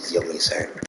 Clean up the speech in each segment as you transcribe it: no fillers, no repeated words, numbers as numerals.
conclusión, Isaac.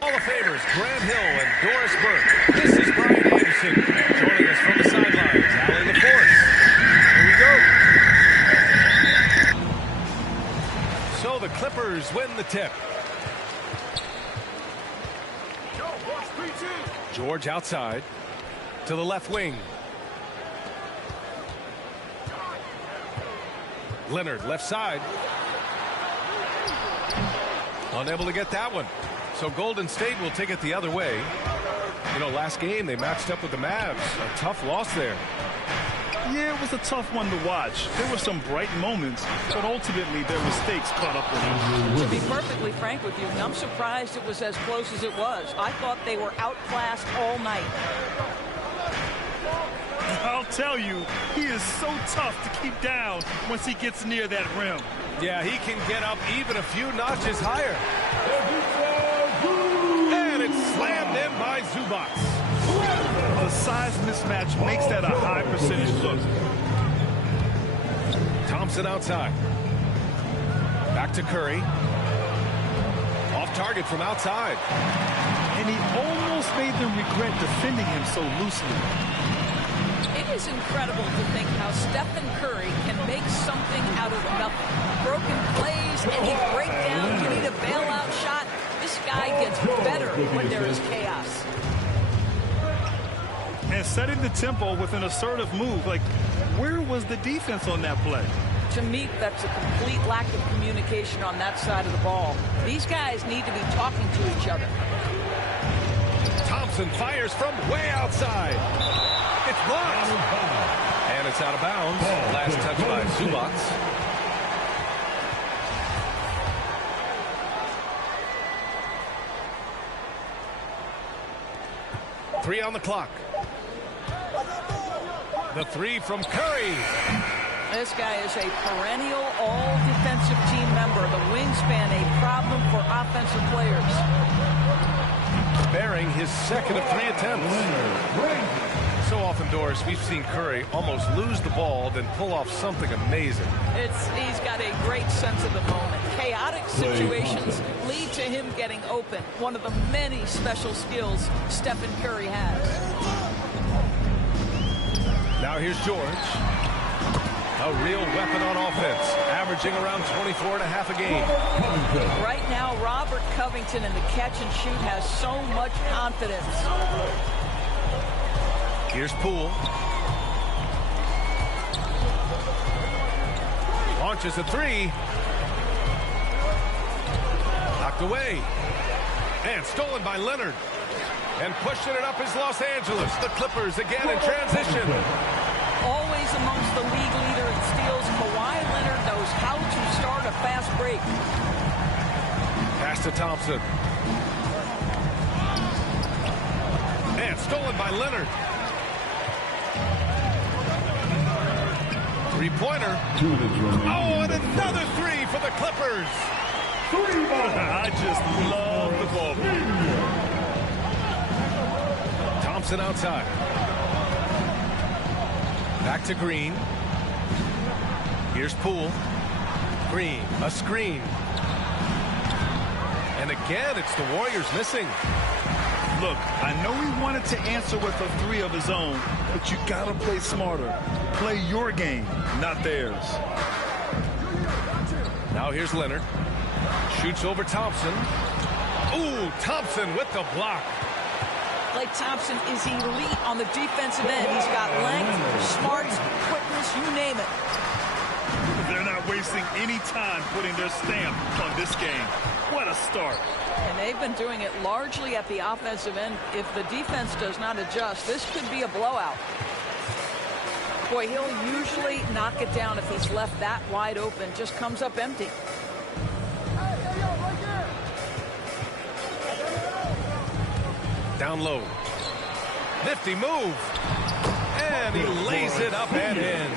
Hall of Famers Grant Hill and Doris Burke. This is Brian Anderson joining us from the sidelines. Allie LaForce. Here we go. So the Clippers win the tip. George outside to the left wing. Leonard left side. Unable to get that one. So Golden State will take it the other way. You know, last game they matched up with the Mavs. A tough loss there. Yeah, it was a tough one to watch. There were some bright moments, but ultimately their mistakes caught up with them. To be perfectly frank with you, I'm surprised it was as close as it was. I thought they were outclassed all night. I'll tell you, he is so tough to keep down once he gets near that rim. Yeah, he can get up even a few notches higher. And it's slammed in by Zubac. The size mismatch makes that a high percentage look. Thompson outside. Back to Curry. Off target from outside. And he almost made them regret defending him so loosely. It is incredible to think how Stephen Curry can make something out of nothing. Broken plays, any breakdown, you need a bailout shot. This guy gets better when there is chaos. And setting the tempo with an assertive move. Like, where was the defense on that play? To me, that's a complete lack of communication on that side of the ball. These guys need to be talking to each other. Thompson fires from way outside. It's blocked. And it's out of bounds. Last touch by Zubac. Three on the clock. The three from Curry. This guy is a perennial all-defensive team member. The wingspan, a problem for offensive players. Bearing his second of 3 attempts. So often, Doris, we've seen Curry almost lose the ball, then pull off something amazing. He's got a great sense of the moment. Chaotic situations lead to him getting open. One of the many special skills Stephen Curry has. Now here's George. A real weapon on offense, averaging around 24 and a half a game. Right now, Robert Covington in the catch and shoot has so much confidence. Here's Poole. Launches a three. Knocked away. And stolen by Leonard. And pushing it up is Los Angeles. The Clippers again in transition. Always amongst the league leader in steals, Kawhi Leonard knows how to start a fast break. Pass to Thompson. And stolen by Leonard. Three-pointer. Oh, and another three for the Clippers. I just love the ball. Thompson outside. Back to Green. Here's Poole. Green, a screen. And again, it's the Warriors missing. Look, I know he wanted to answer with a three of his own, but you gotta play smarter. Play your game, not theirs. Now here's Leonard. Shoots over Thompson. Ooh, Thompson with the block. Klay Thompson is elite on the defensive end. He's got length, smarts, quickness, you name it. They're not wasting any time putting their stamp on this game. What a start. And they've been doing it largely at the offensive end. If the defense does not adjust, this could be a blowout. Boy, he'll usually knock it down if he's left that wide open. Just comes up empty. Down low. Nifty move. And he lays it up and in.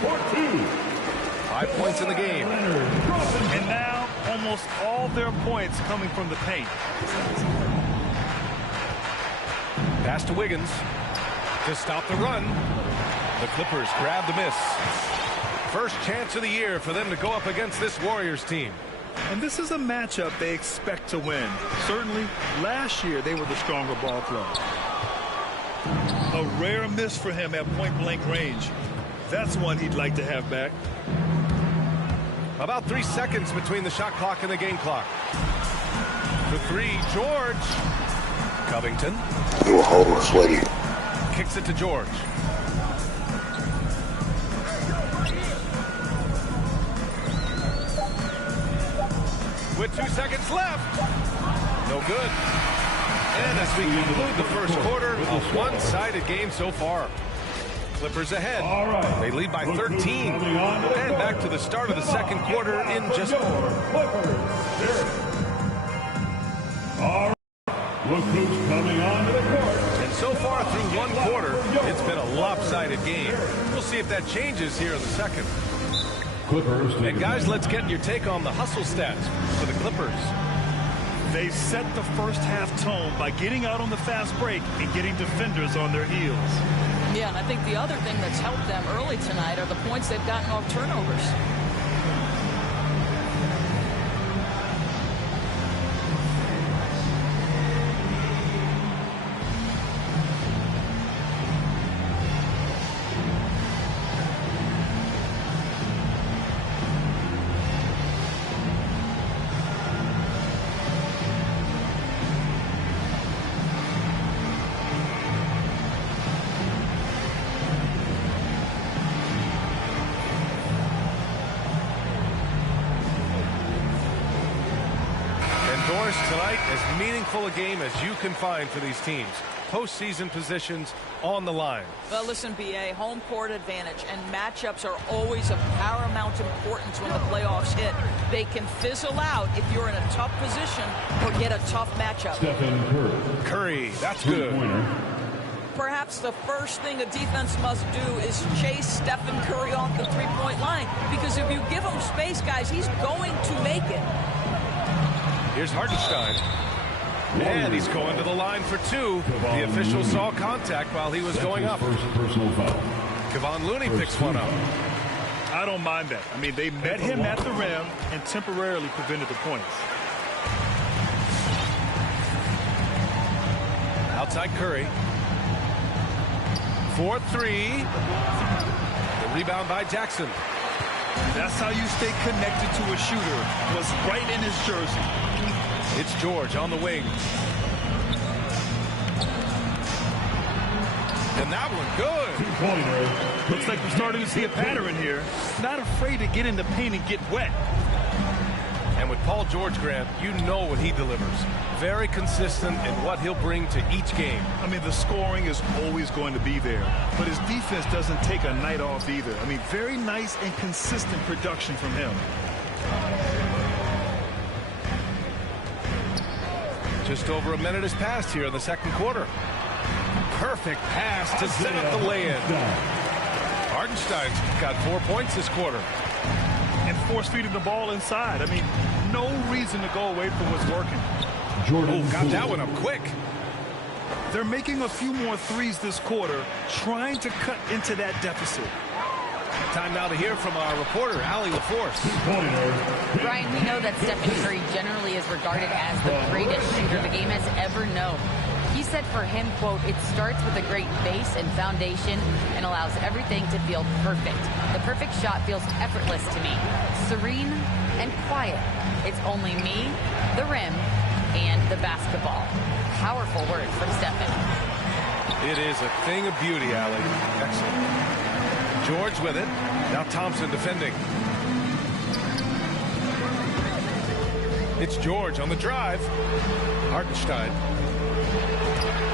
5 points in the game. And now almost all their points coming from the paint. Pass to Wiggins to stop the run. The Clippers grab the miss. First chance of the year for them to go up against this Warriors team. And this is a matchup they expect to win. Certainly, last year they were the stronger ball club. A rare miss for him at point-blank range. That's one he'd like to have back. About 3 seconds between the shot clock and the game clock. The three, George. Covington. You were homeless, lady. Kicks it to George. With 2 seconds left. No good. And as we conclude the first quarter, a one-sided game so far. Clippers ahead. They lead by 13. And back to the start of the second quarter in just... Look who's coming onto the court. And so far through one quarter, it's been a lopsided game. We'll see if that changes here in the second. Clippers. And guys, let's get your take on the hustle stats for the Clippers. They set the first half tone by getting out on the fast break and getting defenders on their heels. Yeah, and I think the other thing that's helped them early tonight are the points they've gotten off turnovers. Tonight, as meaningful a game as you can find for these teams. Postseason positions on the line. Well, listen, B.A., home court advantage and matchups are always of paramount importance when the playoffs hit. They can fizzle out if you're in a tough position or get a tough matchup. Stephen Curry. Curry, that's good. Perhaps the first thing a defense must do is chase Stephen Curry off the three-point line, because if you give him space, guys, he's going to make it. Here's Hartenstein. And he's going to the line for two. The official saw contact while he was going up. First personal foul. Kevon Looney picks one up. I don't mind that. I mean, they met him at the rim and temporarily prevented the points. Outside Curry. 4-3. The rebound by Jackson. That's how you stay connected to a shooter. Was right in his jersey. It's George on the wing. And that one good. Two-pointer. Looks like we're starting to see a pattern here. Not afraid to get in the paint and get wet. And with Paul George, Grant, you know what he delivers. Very consistent in what he'll bring to each game. I mean, the scoring is always going to be there. But his defense doesn't take a night off either. I mean, very nice and consistent production from him. Just over a minute has passed here in the second quarter. Perfect pass to set up the lay-in. Hartenstein's got 4 points this quarter. And force-feeding the ball inside. I mean, no reason to go away from what's working. Jordan got that one up quick. They're making a few more threes this quarter, trying to cut into that deficit. Time now to hear from our reporter, Allie LaForce. Brian, we know that Stephen Curry generally is regarded as the greatest shooter the game has ever known. He said for him, quote, "It starts with a great base and foundation and allows everything to feel perfect. The perfect shot feels effortless to me, serene and quiet. It's only me, the rim, and the basketball. Powerful words from Stephen. It is a thing of beauty, Allie. Excellent. George with it. Now Thompson defending. It's George on the drive. Hartenstein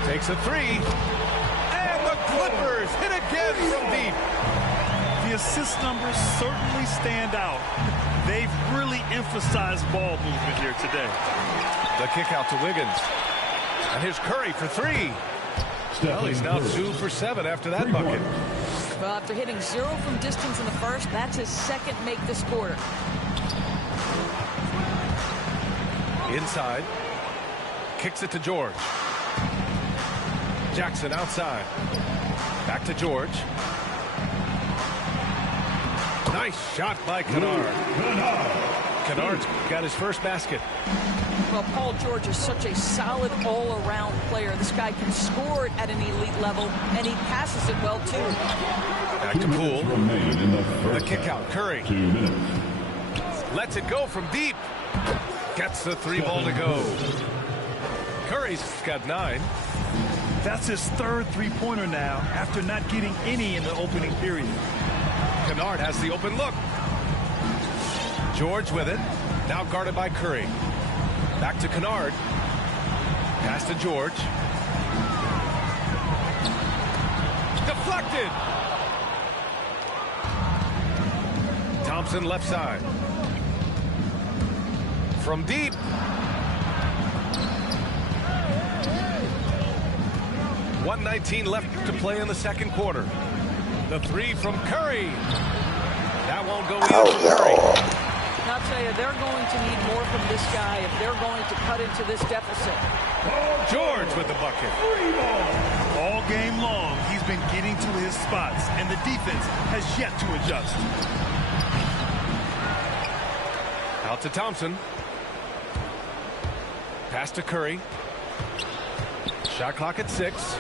takes a three. And the Clippers hit again from deep. The assist numbers certainly stand out. They've really emphasized ball movement here today. The kick out to Wiggins. And here's Curry for three. Well, he's now 2 for 7 after that bucket. Well, after hitting 0 from distance in the first, that's his second make this quarter. Inside. Kicks it to George. Jackson outside. Back to George. Nice shot by Kennard. Kennard's got his first basket. Well, Paul George is such a solid all-around player. This guy can score it at an elite level, and he passes it well, too. Back to Poole. The kick out. Curry. 2 minutes. Lets it go from deep. Gets the three ball to go. Curry's got 9. That's his third three-pointer now after not getting any in the opening period. Kennard has the open look. George with it. Now guarded by Curry. Back to Kennard. Pass to George. Deflected. Thompson left side. From deep. .119 left to play in the second quarter. The three from Curry. That won't go either for Curry. I'll tell you, they're going to need more from this guy if they're going to cut into this deficit. George with the bucket. All game long, he's been getting to his spots, and the defense has yet to adjust. Out to Thompson. Pass to Curry. Shot clock at 6.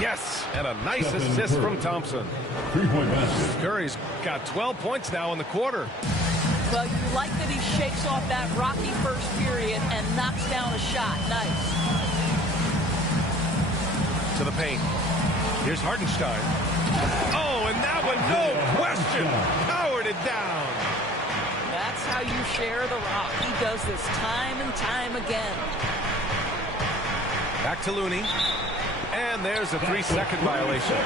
Yes, and a nice assist from Thompson. 3-point basket. Curry's got 12 points now in the quarter. Well, you like that he shakes off that rocky first period and knocks down a shot. Nice. To the paint. Here's Hartenstein. Oh, and that one, no question, powered it down. That's how you share the rock. He does this time and time again. Back to Looney. And there's a 3-second violation.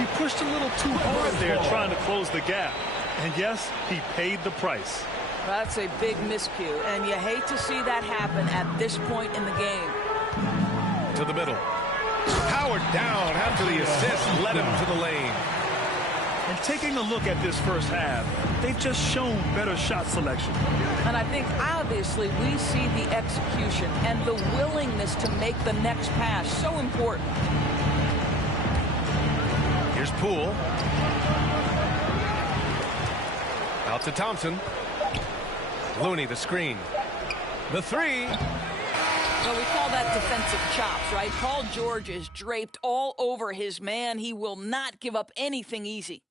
He pushed a little too hard there trying to close the gap. And yes, he paid the price. That's a big miscue, and you hate to see that happen at this point in the game. To the middle. Powered down after the assist led him to the lane. And taking a look at this first half, they've just shown better shot selection. And I think obviously we see the execution and the willingness to make the next pass so important. Here's Poole. Out to Thompson. Looney the screen. The three. Well, we call that defensive chops, right? Paul George is draped all over his man. He will not give up anything easy.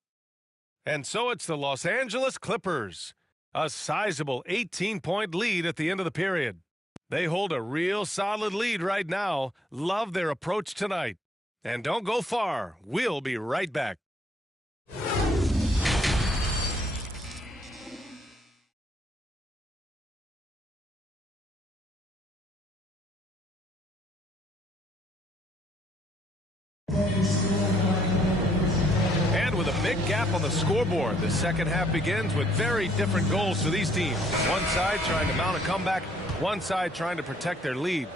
And so it's the Los Angeles Clippers. A sizable 18-point lead at the end of the period. They hold a real solid lead right now. Love their approach tonight. And don't go far. We'll be right back. And with a big gap on the scoreboard, the second half begins with very different goals for these teams. One side trying to mount a comeback, one side trying to protect their lead.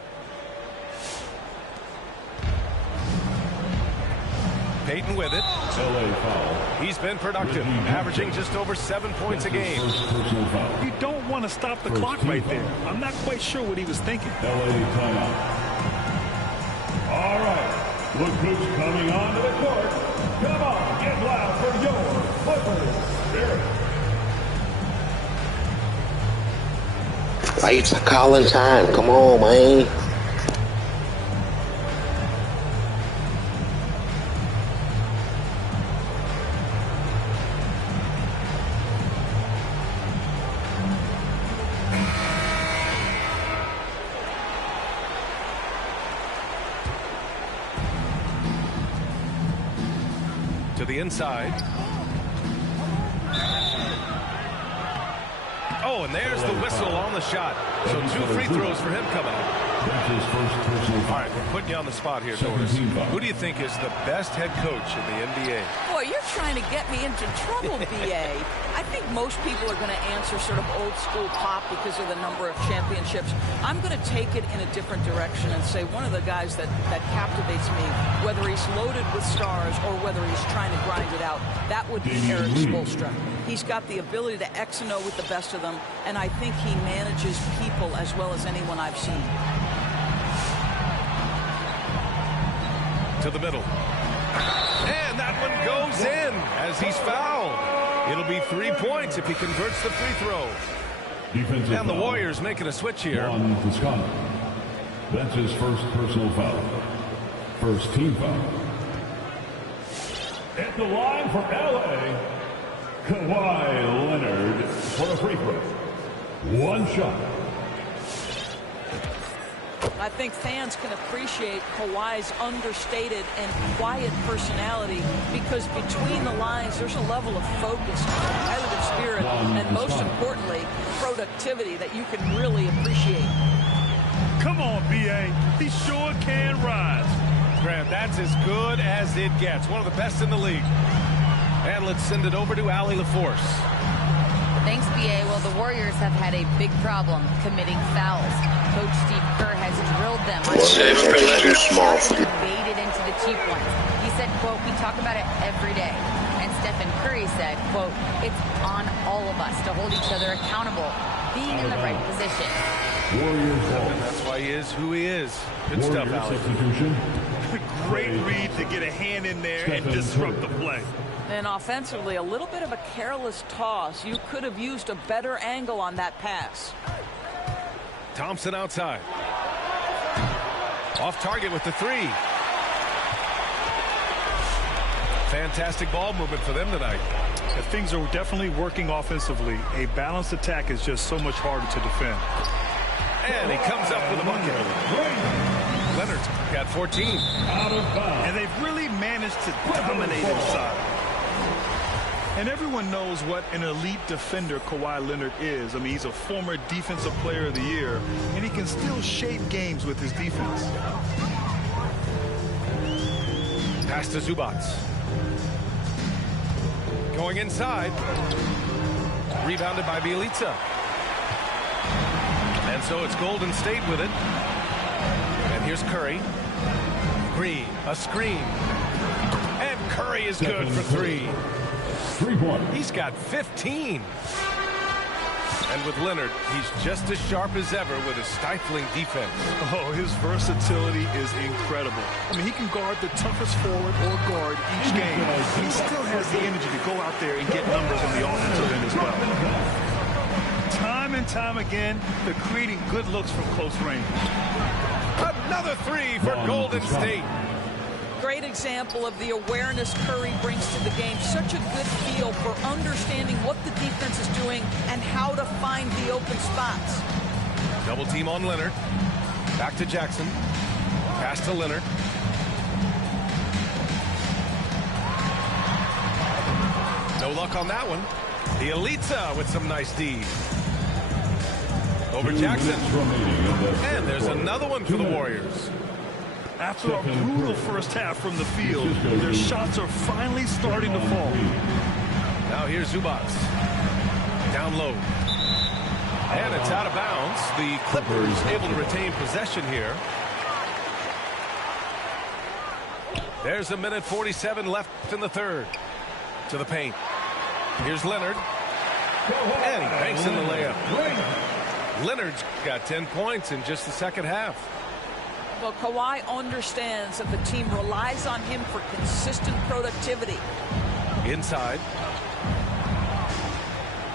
Payton with it. LA foul. He's been productive, averaging just over 7 points a game. You don't want to stop the clock right there. I'm not quite sure what he was thinking. LA timeout. All right. Look who's coming onto the court. Come on, get loud for your Clippers spirit. Why you calling time? Come on, man. the inside. Oh, and there's the whistle on the shot. So 2 free throws for him coming up. All right, we're putting you on the spot here, Doris. Who do you think is the best head coach in the NBA? Boy, you're trying to get me into trouble, B.A. I think most people are going to answer sort of old school Pop because of the number of championships. I'm going to take it in a different direction and say one of the guys that captivates me, whether he's loaded with stars or whether he's trying to grind it out, that would be Eric Spoelstra. He's got the ability to X and O with the best of them, and I think he manages people as well as anyone I've seen. To the middle. And that one goes in as he's fouled. It'll be 3 points if he converts the free throw. And the Warriors making a switch here. That's his first personal foul. First team foul. At the line for LA, Kawhi Leonard for a free throw. One shot. I think fans can appreciate Kawhi's understated and quiet personality because between the lines there's a level of focus, competitive spirit, and most importantly, productivity that you can really appreciate. Come on, B.A. He sure can rise. Grant, that's as good as it gets. One of the best in the league. And let's send it over to Allie LaForce. Thanks, B.A. Well, the Warriors have had a big problem committing fouls. Coach Steve Kerr has drilled them. Too small. Baited into the cheap ones. He said, quote, we talk about it every day. And Stephen Curry said, quote, it's on all of us to hold each other accountable, being in the right position. And that's why he is who he is. Good stuff, Allie. Great read to get a hand in there and disrupt the play. And offensively, a little bit of a careless toss. You could have used a better angle on that pass. Thompson outside. Off target with the 3. Fantastic ball movement for them tonight. If things are definitely working offensively, a balanced attack is just so much harder to defend. And he comes up with a bucket. Leonard's got 14. And they've really managed to dominate inside. And everyone knows what an elite defender Kawhi Leonard is. I mean, he's a former Defensive Player of the Year, and he can still shape games with his defense. Pass to Zubac. Going inside. Rebounded by Bjelica. And so it's Golden State with it. And here's Curry. Green, a screen. And Curry is good for 3. He's got 15. And with Leonard, he's just as sharp as ever with his stifling defense. Oh, his versatility is incredible. I mean, he can guard the toughest forward or guard each game. He still has the energy to go out there and get numbers on the offensive end as well. Time and time again, they're creating good looks from close range. Another 3 for Golden State. Great example of the awareness Curry brings to the game. Such a good feel for understanding what the defense is doing and how to find the open spots. Double team on Leonard. Back to Jackson. Pass to Leonard. No luck on that one. Bjelica with some nice D. Over Jackson. And there's another one for the Warriors. After a brutal first half from the field, their shots are finally starting to fall. Now here's Zubac. Down low. And it's out of bounds. The Clippers able to retain possession here. There's 1:47 left in the third. To the paint. Here's Leonard. And he banks in the layup. Leonard's got 10 points in just the second half. Well, Kawhi understands that the team relies on him for consistent productivity. Inside.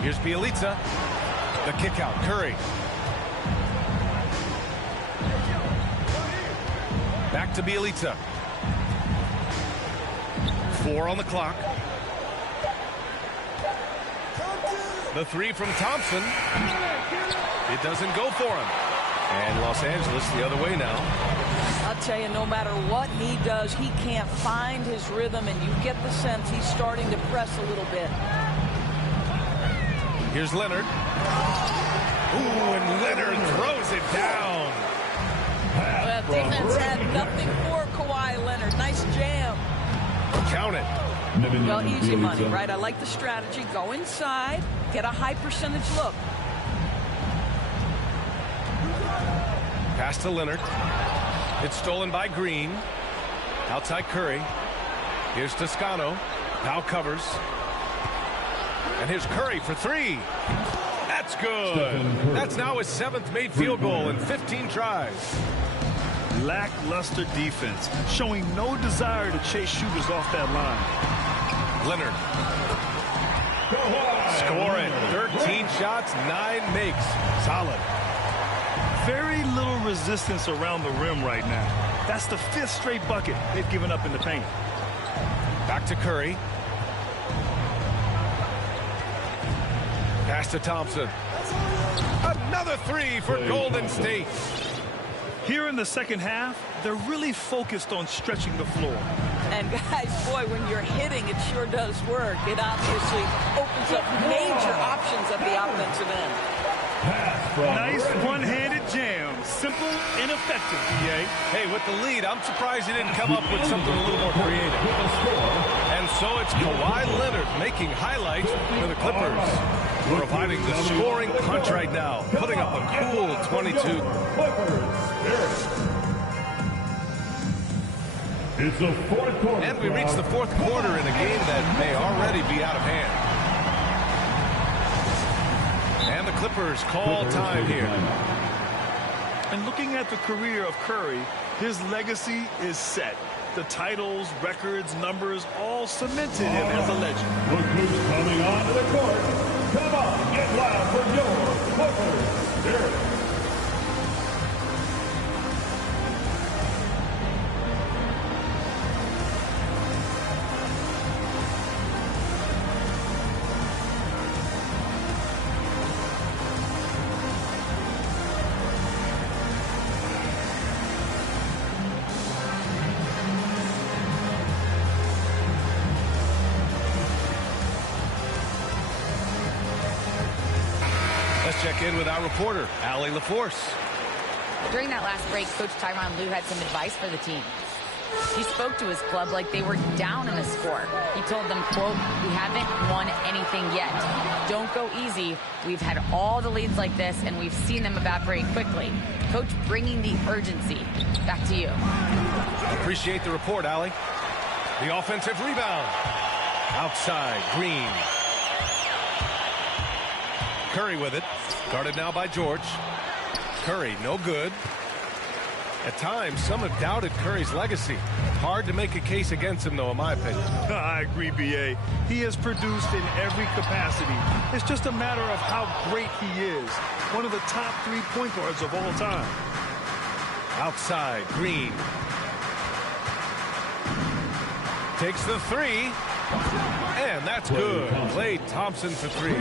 Here's Bjelica. The kick out. Curry. Back to Bjelica. 4 on the clock. The 3 from Thompson. It doesn't go for him. And Los Angeles the other way now. I'll tell you, no matter what he does, he can't find his rhythm, and you get the sense he's starting to press a little bit. Here's Leonard. Ooh, and Leonard throws it down. Well, defense had nothing for Kawhi Leonard. Nice jam. Count it. Well, easy money, right? I like the strategy. Go inside, get a high percentage look. Pass to Leonard. It's stolen by Green. Outside Curry. Here's Toscano. Powell covers. And here's Curry for three. That's good. That's now his 7th made field goal in 15 tries. Lackluster defense, showing no desire to chase shooters off that line. Leonard. Score it. 13 shots, 9 makes. Solid. Very little resistance around the rim right now. That's the 5th straight bucket they've given up in the paint. Back to Curry. Pass to Thompson. Another three for Golden State. Here in the second half, they're really focused on stretching the floor. And guys, boy, when you're hitting, it sure does work. It obviously opens up major options at the offensive end. Nice one-handed jam. Simple and effective, BA. Hey, with the lead, I'm surprised he didn't come up with something a little more creative. And so it's Kawhi Leonard making highlights for the Clippers, providing the scoring punch right now, putting up a cool 22. It's the fourth quarter. And we reach the fourth quarter in a game that may already be out of hand. And the Clippers call time here. And looking at the career of Curry, his legacy is set. The titles, records, numbers, all cemented him as a legend. Look who's coming onto the court. Come on, get loud for your Clippers. Here. Check in with our reporter, Allie LaForce. During that last break, Coach Tyronn Lue had some advice for the team. He spoke to his club like they were down in a score. He told them, quote, "We haven't won anything yet. Don't go easy. We've had all the leads like this, and we've seen them evaporate quickly." Coach bringing the urgency. Back to you. Appreciate the report, Allie. The offensive rebound. Outside, Green. Curry with it. Guarded now by George. Curry, no good. At times, some have doubted Curry's legacy. Hard to make a case against him, though, in my opinion. I agree, B.A. He has produced in every capacity. It's just a matter of how great he is. One of the top 3 point guards of all time. Outside, Green. Takes the three. And that's good. Klay Thompson for three.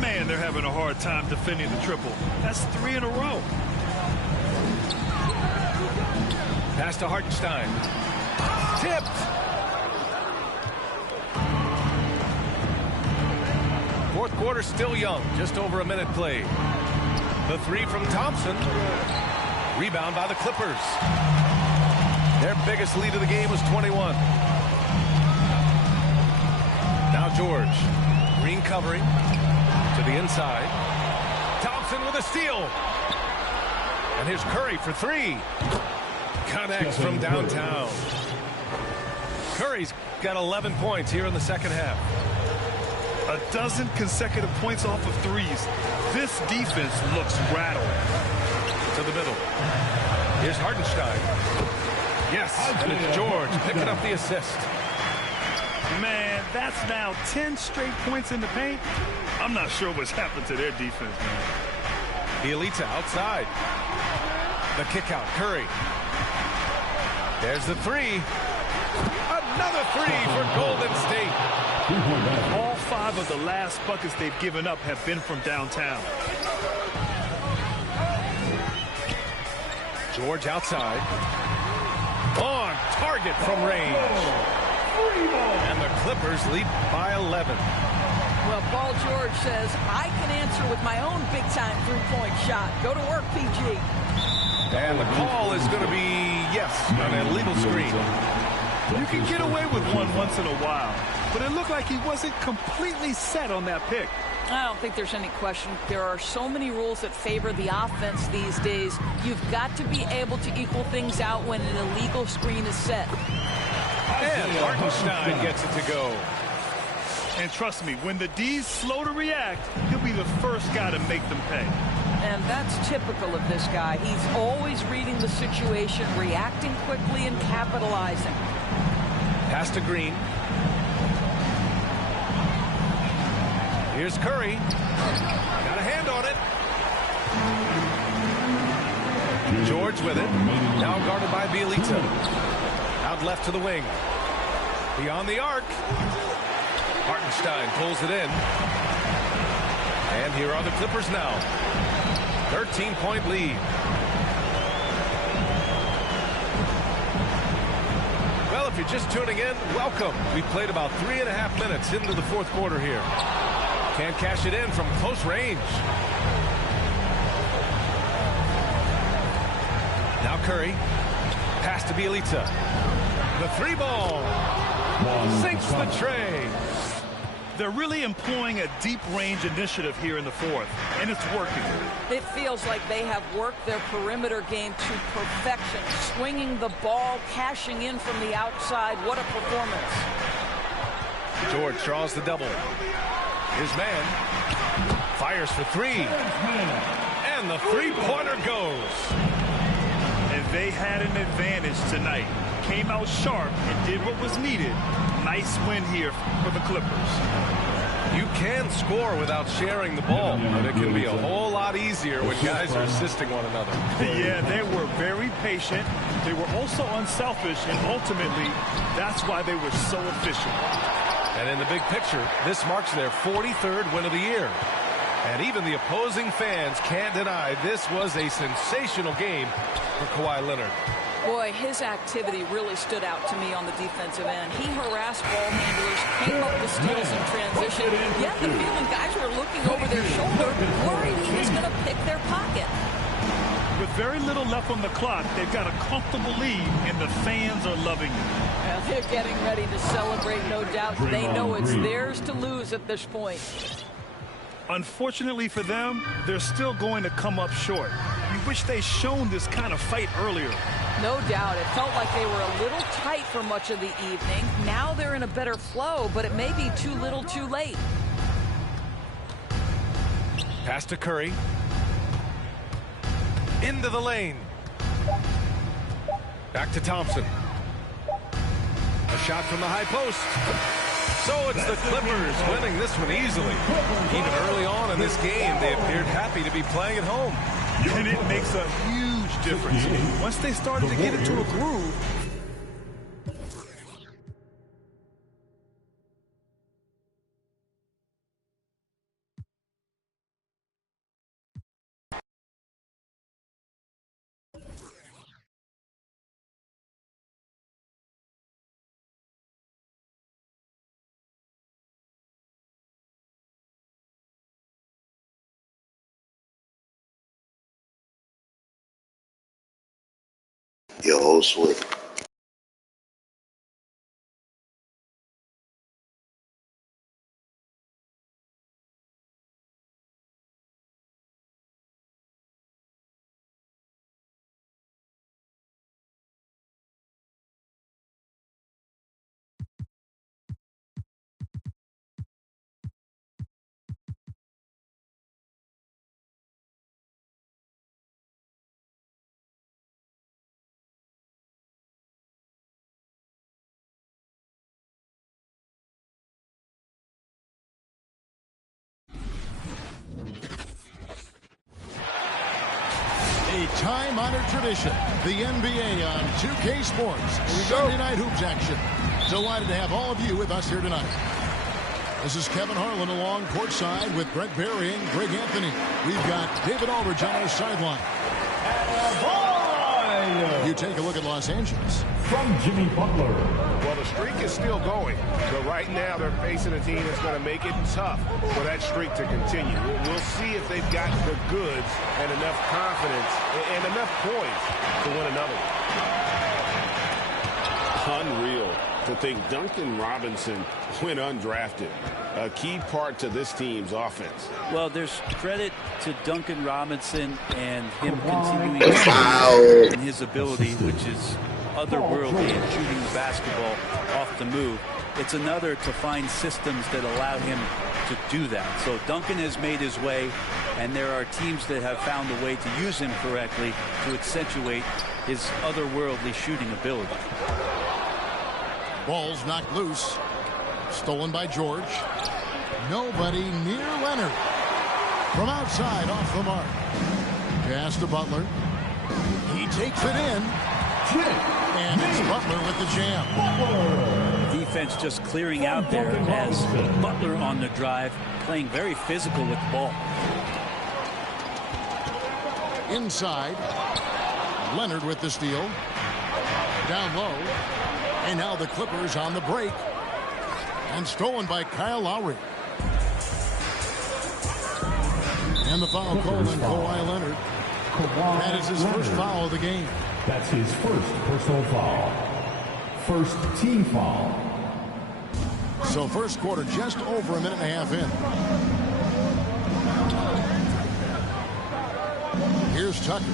Man, they're having a hard time defending the triple. That's 3 in a row. Pass to Hartenstein. Tipped. Fourth quarter still young. Just over a minute played. The three from Thompson. Rebound by the Clippers. Their biggest lead of the game was 21. Now George. Green covering. To the inside. Thompson with a steal. And here's Curry for three. Connects from downtown. Curry's got 11 points here in the second half. 12 consecutive points off of threes. This defense looks rattled. To the middle. Here's Hartenstein. Yes, and it's George picking up the assist. Man, that's now 10 straight points in the paint. I'm not sure what's happened to their defense, man. Bielitsa outside. The kick out, Curry. There's the three. Another three for Golden State. All 5 of the last buckets they've given up have been from downtown. George outside. On target from range. And the Clippers lead by 11. Well, Paul George says, I can answer with my own big-time three-point shot. Go to work, PG. And the call is going to be, yes, an illegal screen. You can get away with one once in a while, but it looked like he wasn't completely set on that pick. I don't think there's any question. There are so many rules that favor the offense these days. You've got to be able to equal things out when an illegal screen is set. And Hartenstein gets it to go. And trust me, when the D's slow to react, he'll be the first guy to make them pay. And that's typical of this guy. He's always reading the situation, reacting quickly, and capitalizing. Pass to Green. Here's Curry. Got a hand on it. George with it. Now guarded by Bielitsa. Out left to the wing. Beyond the arc. Hartenstein pulls it in. And here are the Clippers now. 13-point lead. Well, if you're just tuning in, welcome. We played about 3.5 minutes into the fourth quarter here. Can't cash it in from close range. Now Curry. Pass to Bielitsa. The three ball. Sinks the tray. They're really employing a deep range initiative here in the fourth, and it's working. It feels like they have worked their perimeter game to perfection. Swinging the ball, cashing in from the outside. What a performance. George draws the double. His man fires for three. And the three-pointer goes. And they had an advantage tonight. Came out sharp and did what was needed. Nice win here for the Clippers. You can score without sharing the ball, but it can be a whole lot easier when guys are assisting one another. Yeah, they were very patient. They were also unselfish, and ultimately, that's why they were so efficient. And in the big picture, this marks their 43rd win of the year. And even the opposing fans can't deny this was a sensational game for Kawhi Leonard. Boy, his activity really stood out to me on the defensive end. He harassed ball handlers, came up with steals in transition. You had the feeling guys were looking over their shoulder, worried he was going to pick their pocket. With very little left on the clock, they've got a comfortable lead, and the fans are loving it. Well, they're getting ready to celebrate, no doubt. They know it's theirs to lose at this point. Unfortunately for them, they're still going to come up short. We wish they'd shown this kind of fight earlier. No doubt. It felt like they were a little tight for much of the evening. Now they're in a better flow, but it may be too little too late. Pass to Curry. Into the lane. Back to Thompson. A shot from the high post. So it's the Clippers winning this one easily. Even early on in this game, they appeared happy to be playing at home. And it makes a huge difference. Once they started to get into a groove, Your whole swing. A time-honored tradition, the NBA on 2K Sports, Sunday Night Hoops action. Delighted to have all of you with us here tonight. This is Kevin Harlan along courtside with Brett Berry and Greg Anthony. We've got David Aldridge on our sideline. And LeBron Kawhi. You take a look at Los Angeles. From Jimmy Butler. Well, the streak is still going, but right now they're facing a team that's going to make it tough for that streak to continue. We'll see if they've got the goods and enough confidence and enough points to win another one. Unreal to think Duncan Robinson went undrafted. A key part to this team's offense. Well, there's credit to Duncan Robinson and him continuing to in his ability, which is otherworldly in shooting the basketball off the move. It's another to find systems that allow him to do that. So Duncan has made his way, and there are teams that have found a way to use him correctly to accentuate his otherworldly shooting ability. Ball's knocked loose. Stolen by George. Nobody near Leonard. From outside, off the mark. Pass to Butler. He takes it in. And it's Butler with the jam. Defense just clearing out there as Butler on the drive, playing very physical with the ball. Inside. Leonard with the steal. Down low. And now the Clippers on the break. And stolen by Kyle Lowry. And the foul called on Kawhi Leonard. That is his first foul of the game. That's his first personal foul. First team foul. So first quarter just over a minute and a half in. Here's Tucker.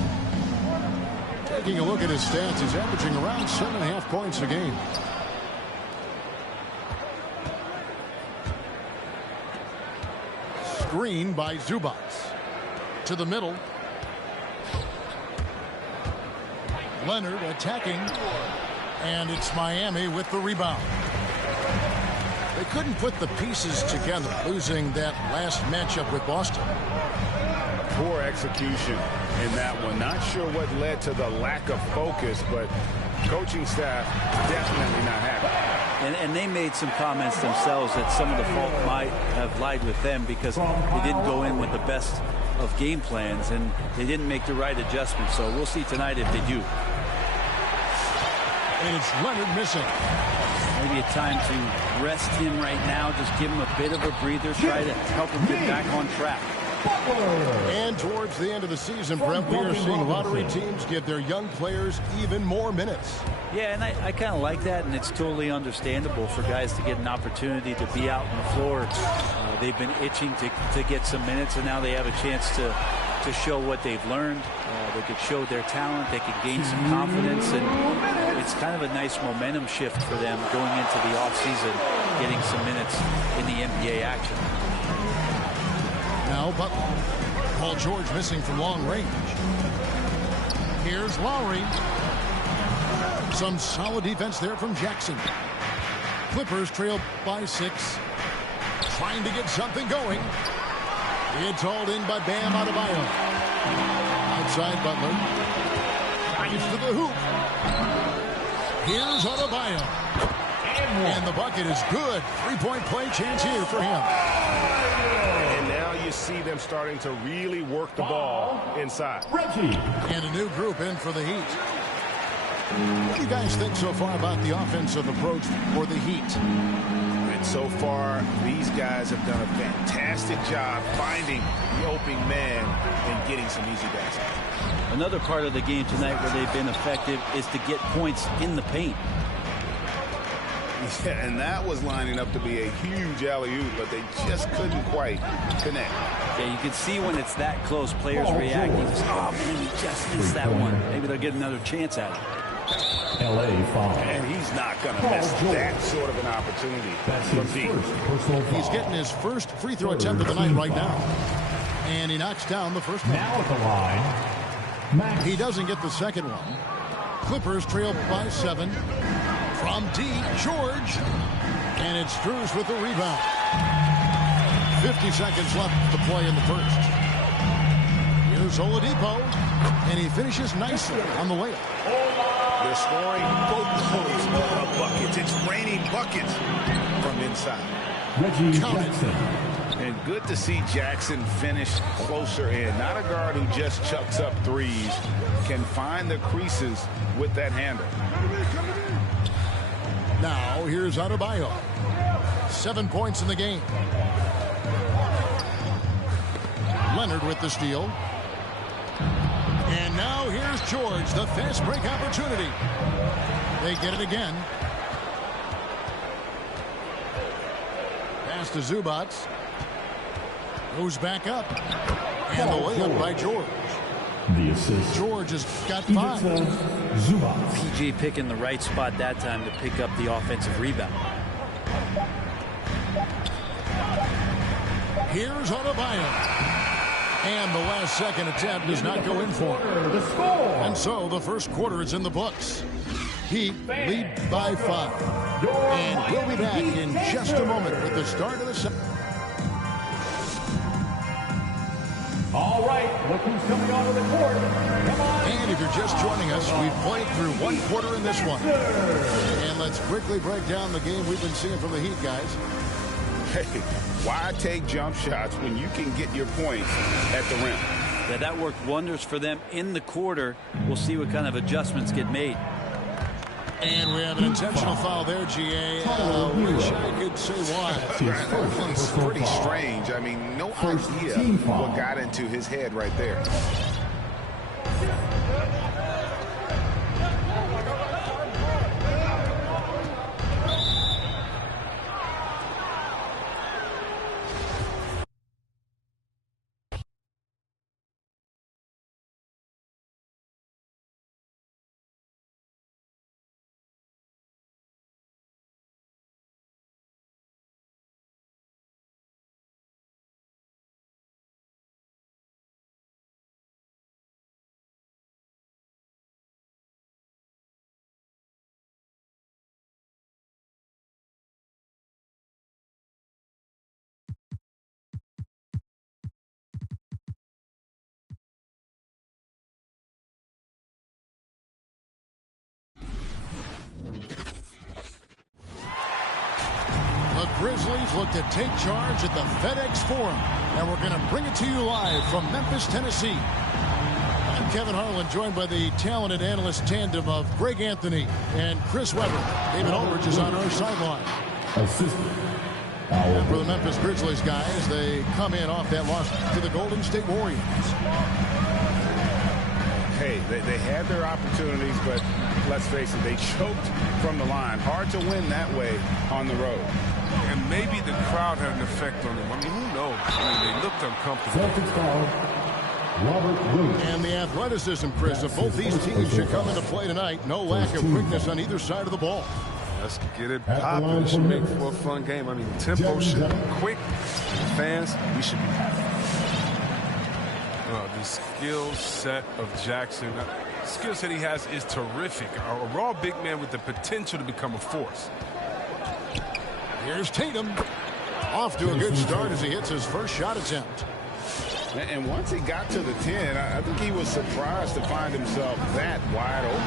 Taking a look at his stats, he's averaging around 7.5 points a game. Screen by Zubac. To the middle. Leonard attacking. And it's Miami with the rebound. They couldn't put the pieces together, losing that last matchup with Boston. Poor execution in that one. Not sure what led to the lack of focus, but coaching staff definitely not happy. And they made some comments themselves that some of the fault might have lied with them because they didn't go in with the best of game plans and they didn't make the right adjustments. So we'll see tonight if they do. And it's Leonard missing. Maybe a time to rest him right now. Just give him a bit of a breather. Try to help him get back on track. And towards the end of the season, Brent, we are seeing lottery teams give their young players even more minutes. Yeah, and I kind of like that, and it's totally understandable for guys to get an opportunity to be out on the floor. They've been itching to get some minutes, and now they have a chance to show what they've learned. They could show their talent. They could gain some confidence, and it's kind of a nice momentum shift for them going into the offseason, getting some minutes in the NBA action. Now Butler. Paul George missing from long range. Here's Lowry. Some solid defense there from Jackson. Clippers trail by 6. Trying to get something going. It's hauled in by Bam Adebayo. Outside Butler. Drives to the hoop. Here's Adebayo. And the bucket is good. 3-point play chance here for him. And now you see them starting to really work the ball inside. And a new group in for the Heat. What do you guys think so far about the offensive approach for the Heat? And so far, these guys have done a fantastic job finding the open man and getting some easy baskets. Another part of the game tonight where they've been effective is to get points in the paint. Yeah, and that was lining up to be a huge alley-oop, but they just couldn't quite connect. Yeah, you can see when it's that close, players reacting. Oh, man, he just missed that one. Maybe they'll get another chance at it. LA foul. And he's not going to miss that sort of an opportunity. That's his first personal foul. He's getting his first free throw attempt of the night right now. And he knocks down the first one. Now at the line, Max. He doesn't get the second one. Clippers trail by 7. From deep, George. And it's Strus with the rebound. 50 seconds left to play in the first. Here's Oladipo. And he finishes nicely on the layup. They're scoring boatloads of buckets. It's raining buckets from inside. Reggie Jackson. And good to see Jackson finish closer in. Not a guard who just chucks up threes. Can find the creases with that handle. Now here's Adebayo. 7 points in the game. Leonard with the steal. And now here's George, the fast break opportunity. They get it again. Pass to Zubac. Goes back up. And the layup by George. The assist. George has got 5. PJ picking the right spot that time to pick up the offensive rebound. Here's Adebayo. And the last second attempt does not go in for him. And so the first quarter is in the books. Heat lead by 5. And we'll be back in just a moment with the start of the second. All right, look who's coming onto the court. Come on. And if you're just joining us, we've played through one quarter in this one. And let's quickly break down the game we've been seeing from the Heat, guys. Hey, why take jump shots when you can get your points at the rim? Yeah, that worked wonders for them in the quarter. We'll see what kind of adjustments get made. And we have an intentional foul there, GA. Wish I could say why. It's pretty strange. I mean, no idea what got into his head right there. The Grizzlies look to take charge at the FedEx Forum, and we're going to bring it to you live from Memphis, Tennessee. I'm Kevin Harlan, joined by the talented analyst tandem of Greg Anthony and Chris Webber. David Aldridge is on our sideline. And for the Memphis Grizzlies, guys, they come in off that loss to the Golden State Warriors. Hey, they had their opportunities, but let's face it, they choked from the line. Hard to win that way on the road. And maybe the crowd had an effect on them. I mean, who knows? I mean, they looked uncomfortable. And the athleticism, Chris, of both these teams should come into play tonight. No lack of quickness on either side of the ball. Let's get it popping. It should make for a fun game. I mean, tempo should be quick. Fans, we should be happy. The skill set of Jackson, the skill set he has is terrific. A raw big man with the potential to become a force. Here's Tatum. Off to a good start as he hits his first shot attempt. And once he got to the 10, I think he was surprised to find himself that wide open.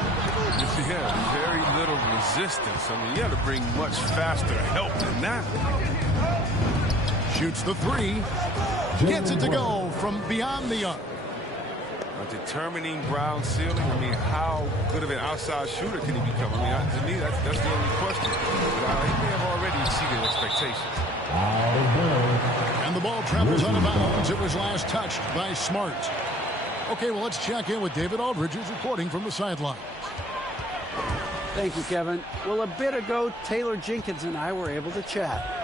Yeah, very little resistance. I mean, you had to bring much faster help than that. Shoots the 3. Gets it to go from beyond the arc. A determining ground ceiling. I mean, how good of an outside shooter can he become? I mean, to me, that's the only question. But he may have already exceeded expectations. And the ball travels out of bounds. It was last touched by Smart. Okay, well, let's check in with David Aldridge, who's reporting from the sideline. Thank you, Kevin. Well, a bit ago, Taylor Jenkins and I were able to chat.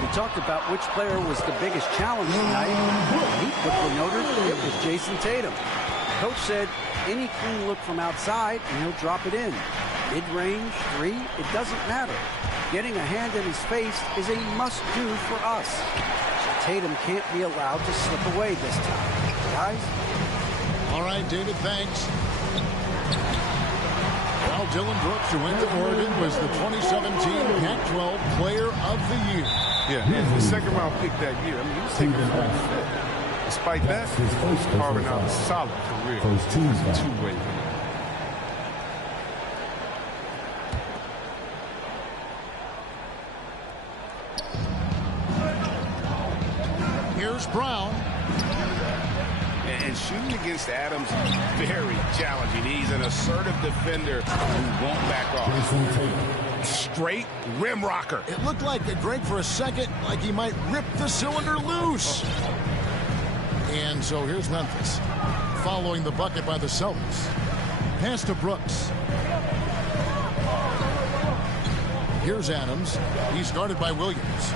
We talked about which player was the biggest challenge tonight. He quickly noted it was Jason Tatum. Coach said any clean look from outside and he'll drop it in. Mid-range, 3, it doesn't matter. Getting a hand in his face is a must-do for us. Tatum can't be allowed to slip away this time. Guys? All right, David, thanks. Well, Dylan Brooks, who went to Oregon, was the 2017 Pac-12 Player of the Year. Yeah, and the second-round pick that year. I mean, he was taking it pretty fit. Despite that, he's carving out a solid career. It's a two-way. Here's Brown. And shooting against Adams, very challenging. He's an assertive defender who won't back off. Straight rim rocker. It looked like a Greg for a second, like he might rip the cylinder loose. And so here's Memphis, following the bucket by the Celtics. Pass to Brooks. Here's Adams. He's guarded by Williams.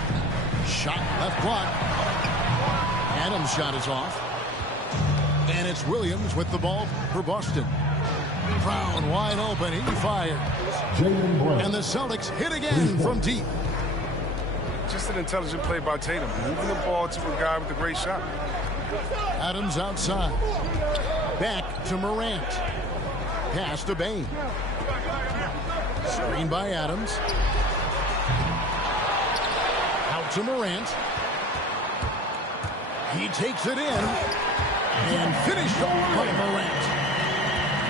Shot left block. Adams' shot is off. And it's Williams with the ball for Boston. Brown wide open. He fires. And the Celtics hit again from deep. Just an intelligent play by Tatum. Moving the ball to a guy with a great shot. Adams outside. Back to Morant. Pass to Bain. Screen by Adams. Out to Morant. He takes it in. And finished off by Morant.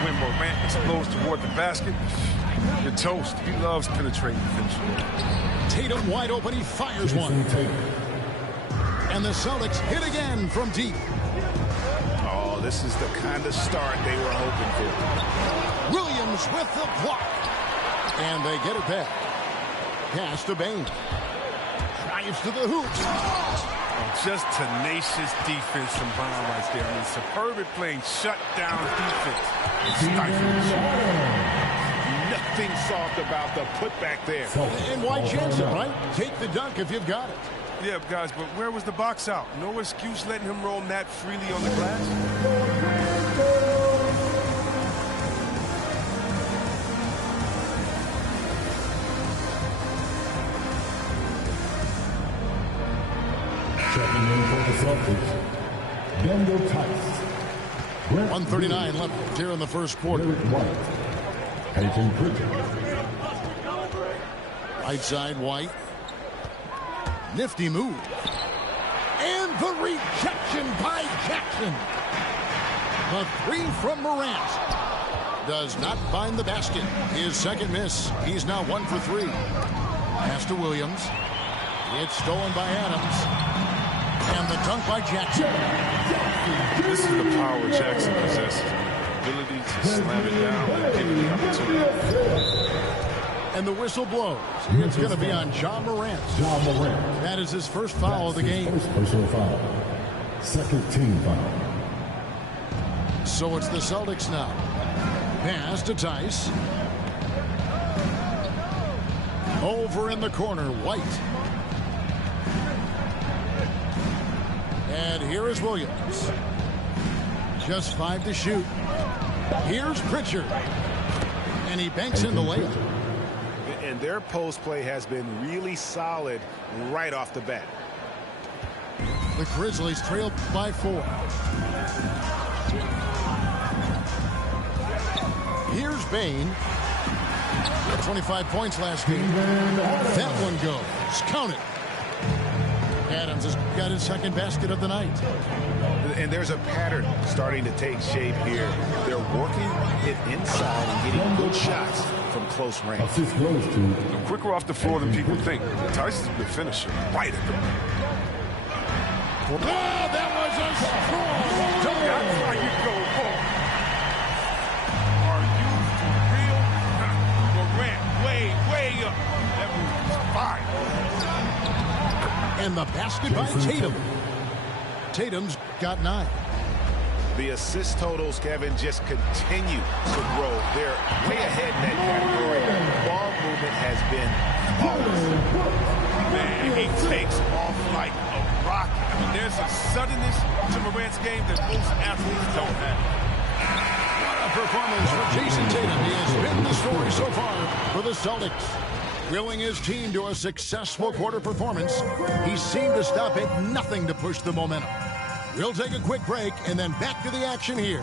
When Morant explodes toward the basket, you're toast. He loves penetrating the finish. Tatum wide open. He fires one. And the Celtics hit again from deep. Oh, this is the kind of start they were hoping for. Williams with the block. And they get it back. Pass to Bain. Drives to the hoop. Just tenacious defense from Brown right there. I mean, superb at playing shutdown defense. Nothing soft about the putback there. And why chance it, right? Take the dunk if you've got it. Yeah, guys, but where was the box out? No excuse letting him roll that freely on the glass. Checking in for the Celtics, Daniel Tice. 1:39 left here in the first quarter. Peyton Pritchard. Right side, White. Nifty move. And the rejection by Jackson. The three from Morant. Does not find the basket. His second miss. He's now 1 for 3. Pass to Williams. It's stolen by Adams. And the dunk by Jackson. This is the power Jackson possesses. The ability to slam it down and give it the opportunity. And the whistle blows. It's going to be on John Morant. That is his first foul of the game. First personal foul. Second team foul. So it's the Celtics now. Pass to Tice. Over in the corner, White. And here is Williams. Just 5 to shoot. Here's Pritchard. And he banks in the layup. And their post play has been really solid right off the bat. The Grizzlies trail by 4. Here's Bain. 25 points last game. That one goes. Count it. Adams has got his second basket of the night. And there's a pattern starting to take shape here. They're working it inside and getting good shots from close range. Assist goes to Quicker off the floor than people think. Tyson's the finisher right at the rim. Oh, that was a strong dunk. That's how you go home. Are you for real? Morant way up. That move was fire. And the basket by Tatum. Tatum's got 9. The assist totals, Kevin, just continue to grow. They're way ahead in that category. Ball movement has been flawless. Man, he takes off like a rocket. I mean, there's a suddenness to Morant's game that most athletes don't have. What a performance for Jason Tatum. He has been the story so far for the Celtics. Willing his team to a successful quarter performance, he seemed to stop at nothing to push the momentum. We'll take a quick break and then back to the action here.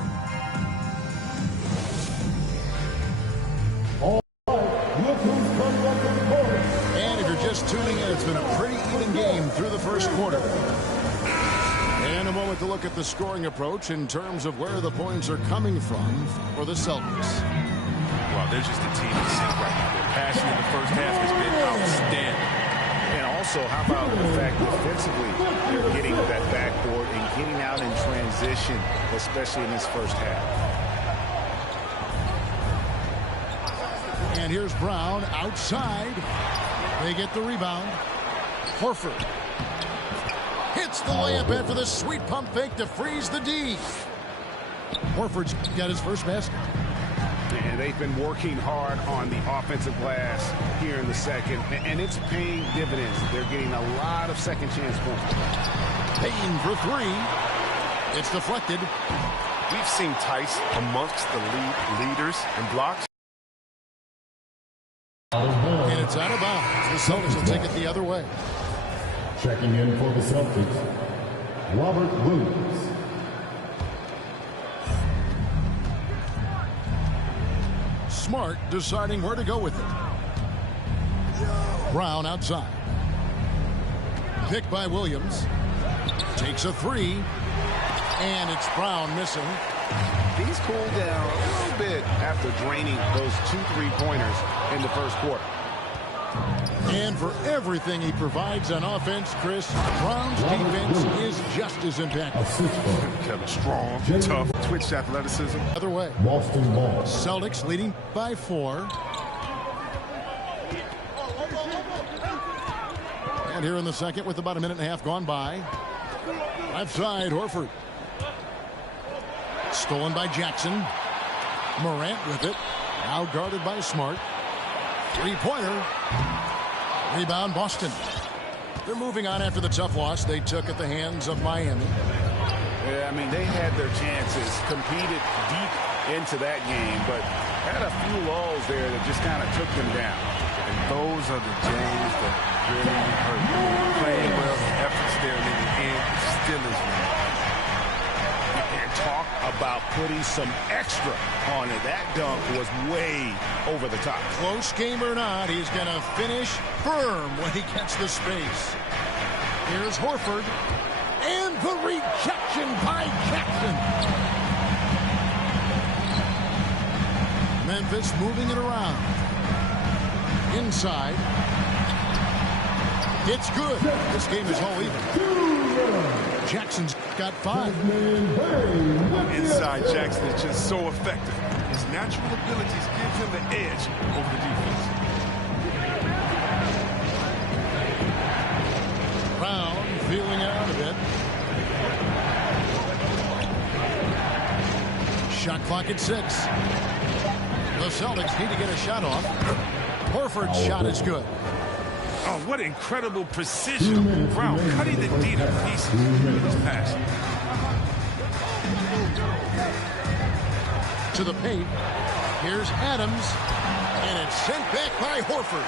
And if you're just tuning in, it's been a pretty even game through the first quarter. And a moment to look at the scoring approach in terms of where the points are coming from for the Celtics. Well, they're just a team in sync right now. Their passion in the first half has been outstanding. And also, how about the fact defensively they're getting that backboard and getting out in transition, especially in this first half. And here's Brown outside. They get the rebound. Horford hits the layup in for the sweet pump fake to freeze the D. Horford's got his first basket. And they've been working hard on the offensive glass here in the second, and it's paying dividends. They're getting a lot of second chance points. Payne for three. It's deflected. We've seen Tice amongst the leaders in blocks. And it's out of bounds. The Celtics will take it the other way. Checking in for the Celtics, Robert Williams. Smart deciding where to go with it. Brown outside. Picked by Williams. Takes a three. And it's Brown missing. He's cooled down a little bit after draining those 2 3-pointers in the first quarter. And for everything he provides on offense, Chris, Brown's defense is just as impactful. Kevin, strong, tough, twitch athleticism. Other way. Boston ball. Celtics leading by 4. And here in the second with about a minute and a half gone by. Left side, Horford. Stolen by Jackson. Morant with it. Now guarded by Smart. Three-pointer. Rebound, Boston. They're moving on after the tough loss they took at the hands of Miami. Yeah, I mean, they had their chances, competed deep into that game, but had a few lulls there that just kind of took them down. And those are the games that really hurt. Playing well, the efforts there, and in the end, still is winning. And talk about putting some extra on it. That dunk was way over the top. Close game or not, he's going to finish firm when he gets the space. Here's Horford. And the rejection by Jackson. Memphis moving it around. Inside. It's good. This game is all even. Jackson's got 5. Inside Jackson is just so effective. His natural abilities give him the edge over the defense. Brown feeling it out a bit. Shot clock at 6. The Celtics need to get a shot off. Horford's shot is good. Oh, what incredible precision. Brown cutting the D to pieces with his pass. To the paint. Here's Adams. And it's sent back by Horford.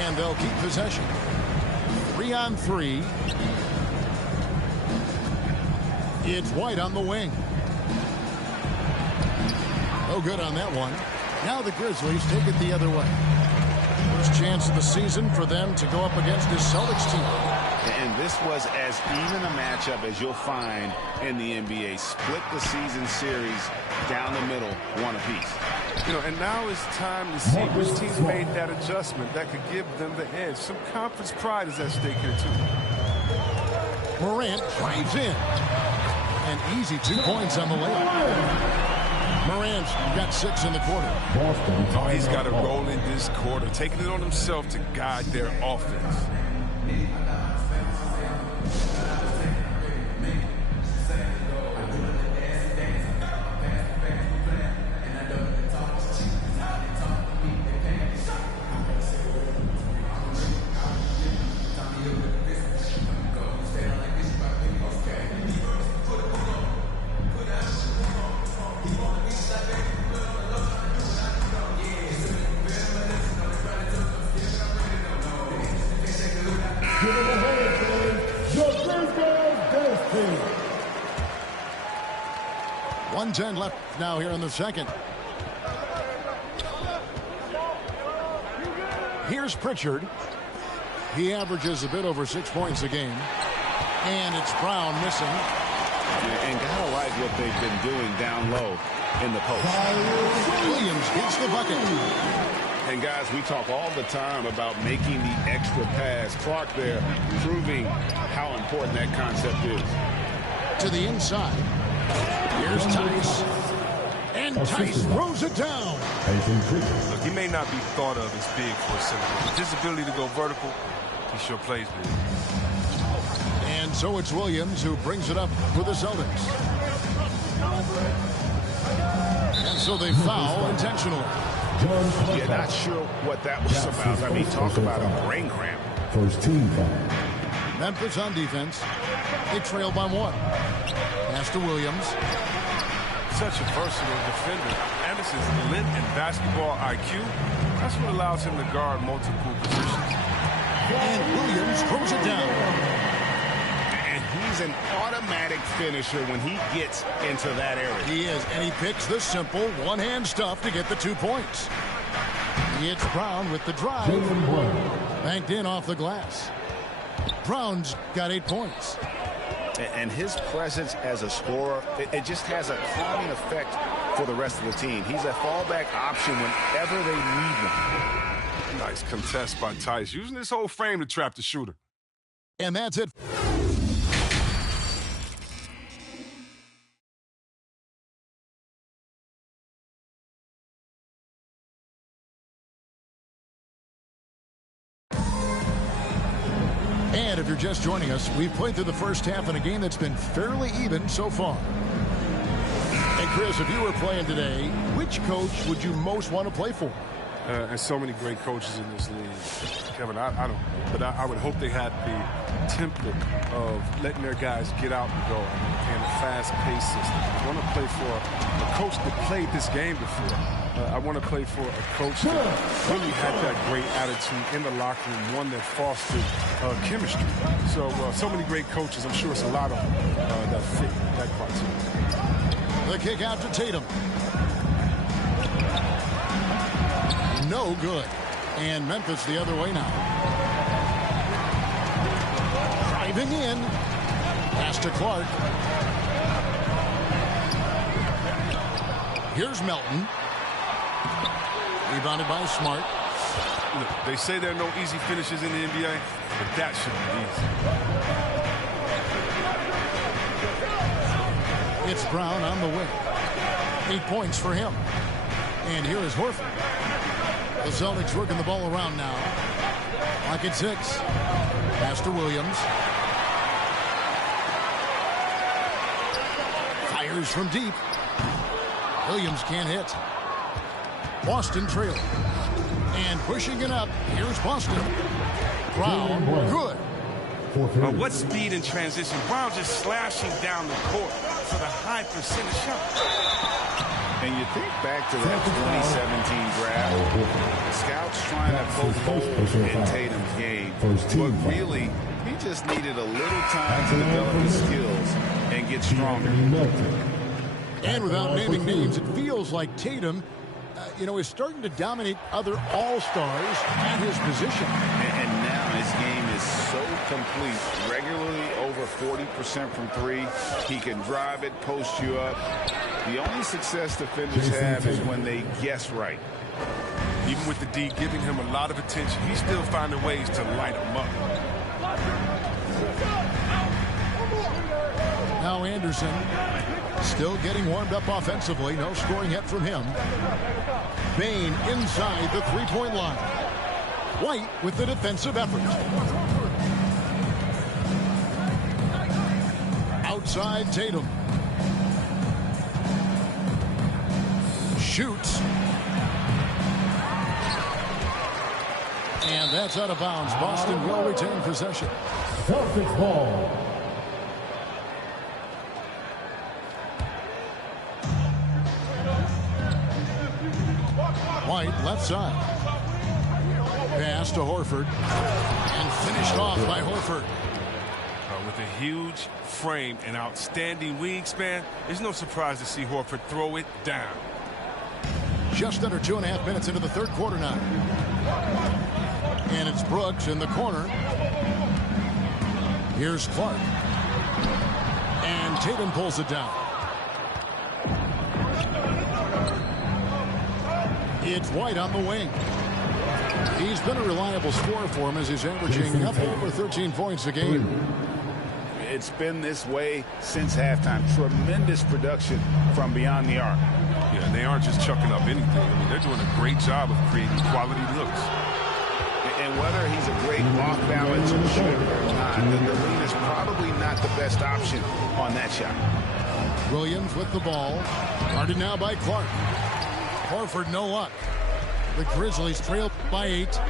And they'll keep possession. 3-on-3. It's White on the wing. No good on that one. Now the Grizzlies take it the other way. First chance of the season for them to go up against this Celtics team. And this was as even a matchup as you'll find in the NBA. Split the season series down the middle, one apiece. You know, and now it's time to see which teams made that adjustment that could give them the edge. Some conference pride is at stake here, too. Morant drives in. And easy 2 points on the layup. Morant's got 6 in the quarter. Oh, he's got a role in this quarter, taking it on himself to guide their offense. Give him a hand, fans. The Baseball Dance Team. 1:10 left now here in the second. Here's Pritchard. He averages a bit over 6 points a game. And it's Brown missing. And gotta like what they've been doing down low in the post. Williams gets the bucket. And guys, we talk all the time about making the extra pass. Clark there proving how important that concept is. To the inside. Here's Tice. And Tice throws it down. Look, he may not be thought of as big for a center, but with his ability to go vertical, he sure plays big. And so it's Williams who brings it up for the Celtics. And so they foul intentionally. Yeah, not sure what that was about. I mean, talk about a brain cramp. First team foul. Memphis on defense. They trail by 1. Pass to Williams. Such a versatile defender. Anderson's length and basketball IQ, that's what allows him to guard multiple positions. And Williams throws it down. And he's an automatic finisher when he gets into that area. He is, and he picks the simple one-hand stuff to get the 2 points. It's Brown with the drive. Banked in off the glass. Brown's got 8 points. And his presence as a scorer, it just has a calming effect for the rest of the team. He's a fallback option whenever they need one. Nice contest by Tice, using his whole frame to trap the shooter. And that's it. And if you're just joining us, we've played through the first half in a game that's been fairly even so far. And Chris, if you were playing today, which coach would you most want to play for? And so many great coaches in this league. Kevin, I don't know. But I would hope they had the template of letting their guys get out and go and a fast-paced system. I want to play for a coach that played this game before. I want to play for a coach that really had that great attitude in the locker room, one that fostered chemistry. So many great coaches. I'm sure it's a lot of them that fit that criteria. The kick out to Tatum. No good. And Memphis the other way now. Driving in. Pass to Clark. Here's Melton. Rebounded by Smart. Look, they say there are no easy finishes in the NBA, but that shouldn't be easy. It's Brown on the wing. 8 points for him. And here is Horford. The Celtics working the ball around now. Clock at 6. Pass to Williams. Fires from deep. Williams can't hit. Boston trailing. And pushing it up. Here's Boston. Brown, good. What speed in transition. Brown just slashing down the court for the high percentage shot. And you think back to that 2017 draft, scouts trying to poke holes in Tatum's game, but really, he just needed a little time to develop his skills and get stronger. And without naming names, it feels like Tatum, is starting to dominate other all-stars at his position. And now his game is so complete, regularly over 40% from 3. He can drive it, post you up. The only success defenders have is when they guess right. Even with the D giving him a lot of attention, he's still finding ways to light him up. Now Anderson still getting warmed up offensively. No scoring yet from him. Bain inside the three-point line. White with the defensive effort. Outside Tatum. Shoots. And that's out of bounds. Boston will retain possession. Celtics ball. White left side. Pass to Horford. And finished off by Horford. With a huge frame and outstanding wingspan, there's no surprise to see Horford throw it down. Just under 2.5 minutes into the third quarter now. And it's Brooks in the corner. Here's Clark. And Tatum pulls it down. It's White on the wing. He's been a reliable scorer for him as he's averaging up over 13 points a game. It's been this way since halftime. Tremendous production from beyond the arc. Yeah, and they aren't just chucking up anything. I mean, they're doing a great job of creating quality looks. And whether he's a great off-balance shooter or not, the lead is probably not the best option on that shot. Williams with the ball. Guarded now by Clark. Horford no luck. The Grizzlies trail by 8.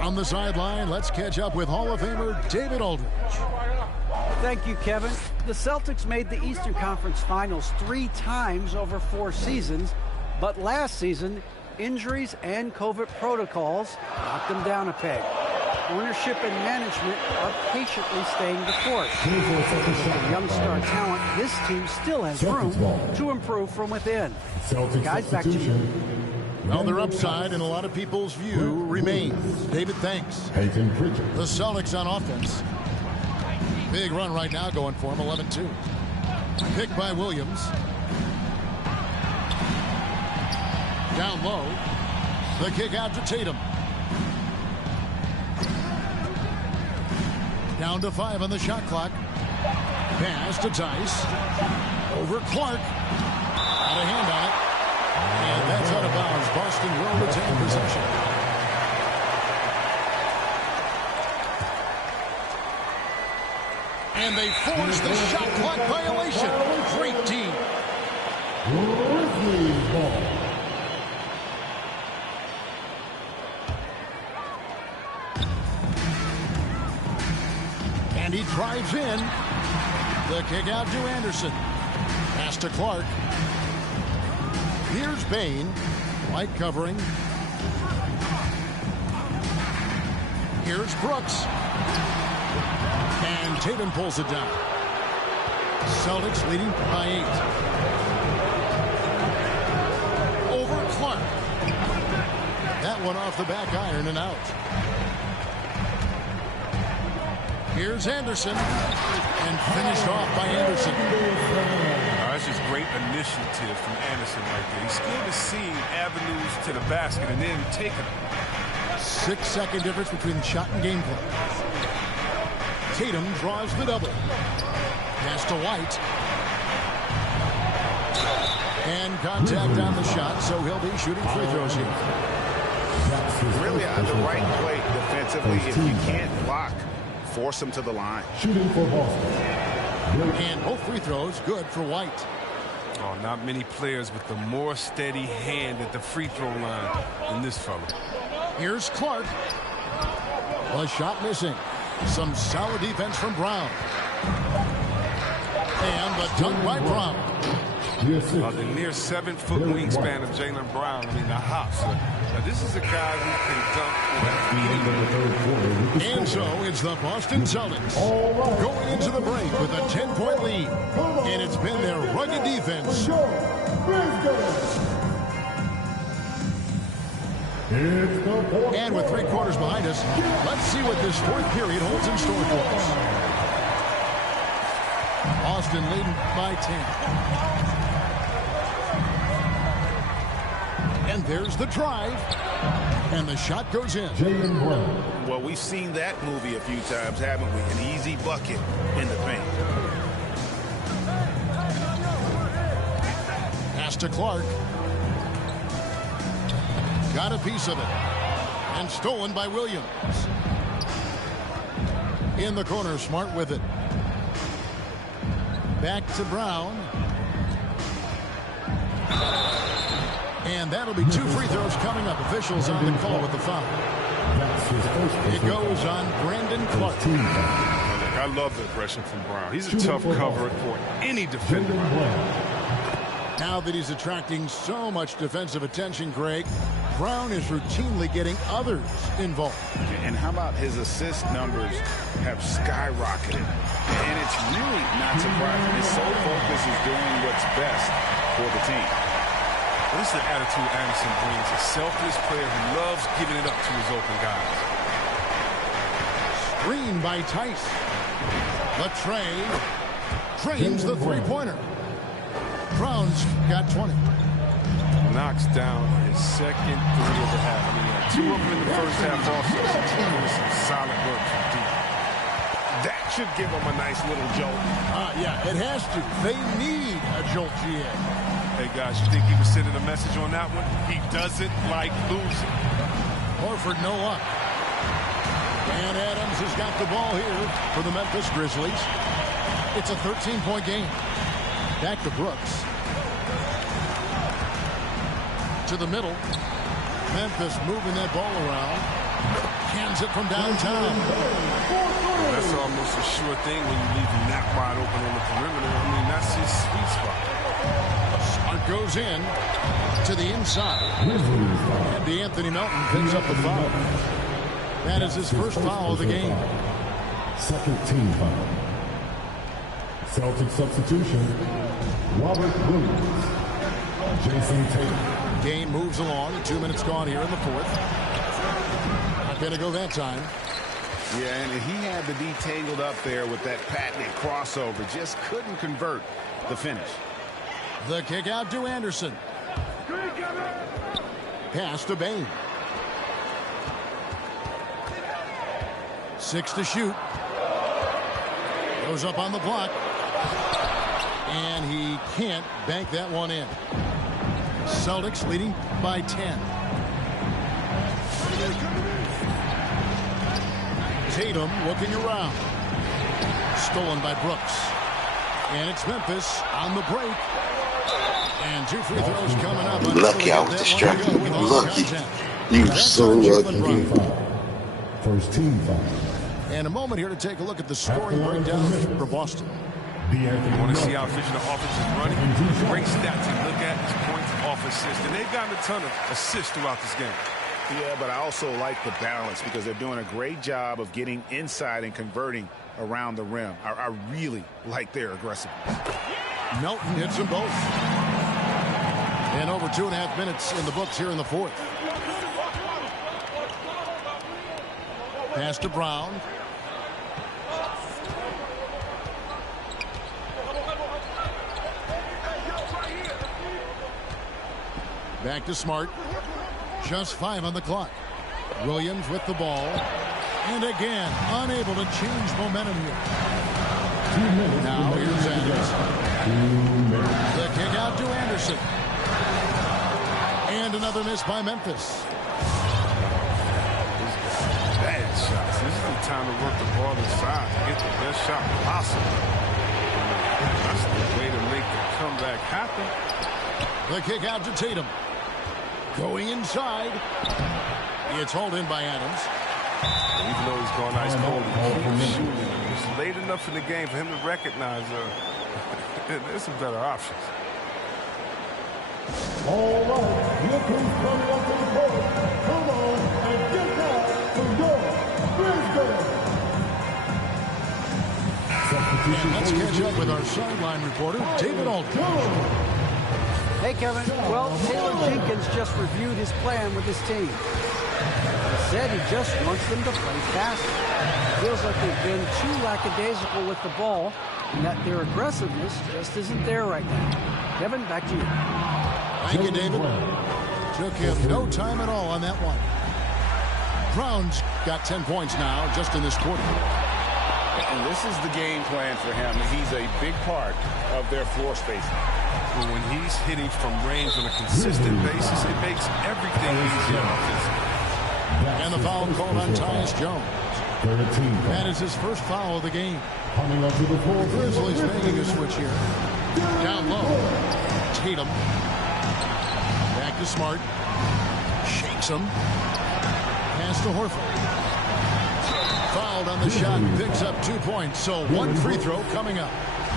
On the sideline, let's catch up with Hall of Famer David Aldridge. Thank you, Kevin. The Celtics made the Eastern Conference Finals 3 times over 4 seasons, but last season, injuries and COVID protocols knocked them down a peg. Ownership and management are patiently staying the course. With young star talent, this team still has room to improve from within. Guys, back to you. Well, their upside in a lot of people's view remains. David, thanks. The Celtics on offense. Big run right now going for him, 11-2. Pick by Williams. Down low. The kick out to Tatum. Down to 5 on the shot clock. Pass to Tice. Over Clark. Got a hand on it. And that's out of bounds. Boston will retain possession. And they force the shot clock violation. Great team. And he drives in. The kick out to Anderson. Pass to Clark. Here's Bain. White covering. Here's Brooks. And Tatum pulls it down. Celtics leading by 8. Over Clark. That one off the back iron and out. Here's Anderson. And finished off by Anderson. That's just great initiative from Anderson right there. He's skilled at seeing avenues to the basket and then taking them. 6-second difference between shot and gameplay. Tatum draws the double. Pass to White. And contact on the shot, so he'll be shooting free throws here. Really on the right play defensively. If you can't block, force him to the line. Shooting for Boston. And both free throws good for White. Oh, not many players with a more steady hand at the free throw line than this fella. Here's Clark. A shot missing. Some solid defense from Brown. And the dunk by Brown. The near 7-foot wingspan of Jaylen Brown. I mean, the hops. Now, this is a guy who can dunk. And so it's the Boston Celtics going into the break with a 10-point lead. And it's been their rugged defense. And with 3 quarters behind us, let's see what this 4th period holds in store for us. Boston leading by 10. And there's the drive. And the shot goes in. Well, we've seen that movie a few times, haven't we? An easy bucket in the paint. Pass to Clark. Got a piece of it. And stolen by Williams. In the corner, Smart with it. Back to Brown. And that'll be 2 free throws coming up. Officials on the call with the foul. It goes on Brandon Clark. I love the aggression from Brown. He's a tough cover for any defender. Now that he's attracting so much defensive attention, Greg, Brown is routinely getting others involved. And how about his assist numbers have skyrocketed? And it's really not surprising. His sole focus is doing what's best for the team. Well, this is the attitude Anderson brings. A selfless player who loves giving it up to his open guys. Screen by Tice. Latrey drains the 3-pointer. Brown's got 20. Knocks down his second 3 of the half. I mean, 2 of them in the first half also. Some solid work from deep. That should give them a nice little jolt. Yeah, it has to. They need a jolt, GA. Hey, guys, you think he was sending a message on that one? He doesn't like losing. Horford, no luck. And Adams has got the ball here for the Memphis Grizzlies. It's a 13-point game. Back to Brooks. To the middle. Memphis moving that ball around. Hands it from downtown. That's almost a sure thing when you leave him that wide open on the perimeter. I mean, that's his sweet spot. Smart goes in to the inside. And DeAnthony Melton picks up the foul. That is his first foul of the game. Second team foul. Celtic substitution. Robert Williams. Jason Tatum. Game moves along. 2 minutes gone here in the fourth. Not going to go that time. Yeah, and he had the D tangled up there with that patented crossover. Just couldn't convert the finish. The kick out to Anderson. Pass to Bain. 6 to shoot. Goes up on the block. And he can't bank that one in. Celtics leading by 10. Tatum looking around. Stolen by Brooks. And it's Memphis on the break. And 2 free throws coming up. Lucky I was distracted. Lucky. You so lucky. First team foul. And a moment here to take a look at the scoring breakdown for Boston. You want to see how efficient the offense is running? Great stats to look at is points off assists. And they've gotten a ton of assists throughout this game. Yeah, but I also like the balance because they're doing a great job of getting inside and converting around the rim. I really like their aggressiveness. Melton hits them both. And over 2.5 minutes in the books here in the fourth. Pass to Brown. Back to Smart. Just 5 on the clock. Williams with the ball. And again, unable to change momentum here. Now here's Adams. The kick out to Anderson. And another miss by Memphis. Bad shots. This is the time to work the ball inside to get the best shot possible. That's the way to make the comeback happen. The kick out to Tatum. Going inside. It's hauled in by Adams. Even though he's gone ice cold, he keeps shooting. It's late enough in the game for him to recognize there's some better options. All right, here comes coming up to the court. Come on and get that to your Brisbane. And let's catch up with our sideline reporter, David Aldridge. Hey, Kevin. Well, Taylor Jenkins just reviewed his plan with his team. He said he just wants them to play faster. It feels like they've been too lackadaisical with the ball and that their aggressiveness just isn't there right now. Kevin, back to you. Thank you, David. Took him no time at all on that one. Brown's got 10 points now just in this quarter. And this is the game plan for him. He's a big part of their floor spacing. Well, when he's hitting from range on a consistent basis, it makes everything easier offensively. And the foul called on Tyus Jones. That is his first foul of the game. Coming up to the floor. The Grizzlies making a switch here. Down low. Tatum. Back to Smart. Shakes him. Pass to Horford. Fouled on the shot. Picks up 2 points. So 1 free throw coming up.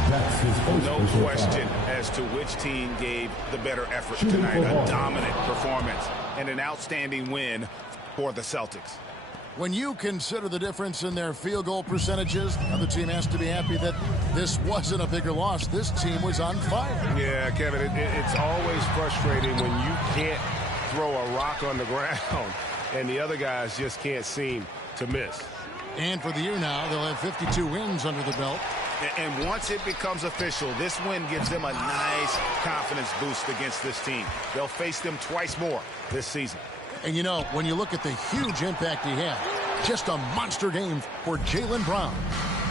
That's his first No question as to which team gave the better effort tonight. A dominant performance and an outstanding win for the Celtics. When you consider the difference in their field goal percentages, the other team has to be happy that this wasn't a bigger loss. This team was on fire. Yeah, Kevin, it's always frustrating when you can't throw a rock on the ground and the other guys just can't seem to miss. And for the year now, they'll have 52 wins under the belt. And once it becomes official, this win gives them a nice confidence boost against this team. They'll face them twice more this season. And, you know, when you look at the huge impact he had, just a monster game for Jaylen Brown.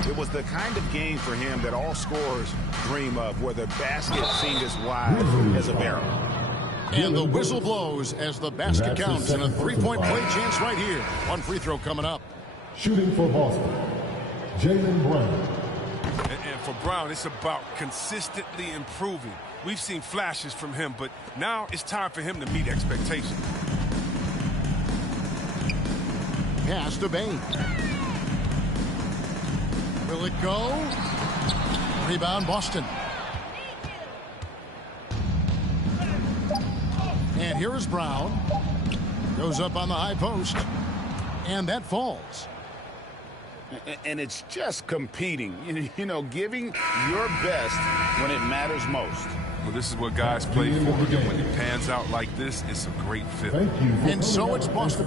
It was the kind of game for him that all scorers dream of, where the basket seemed as wide as a barrel. And the whistle blows as the basket counts, and a three-point play chance right here. One free throw coming up. Shooting for Boston, Jaylen Brown. And for Brown, it's about consistently improving. We've seen flashes from him, but now it's time for him to meet expectations. Pass to Bain. Will it go? Rebound, Boston. And here is Brown. Goes up on the high post. And that falls. And it's just competing, you know, giving your best when it matters most. Well, this is what guys play for. And when it pans out like this, it's a great fit. And so it's Boston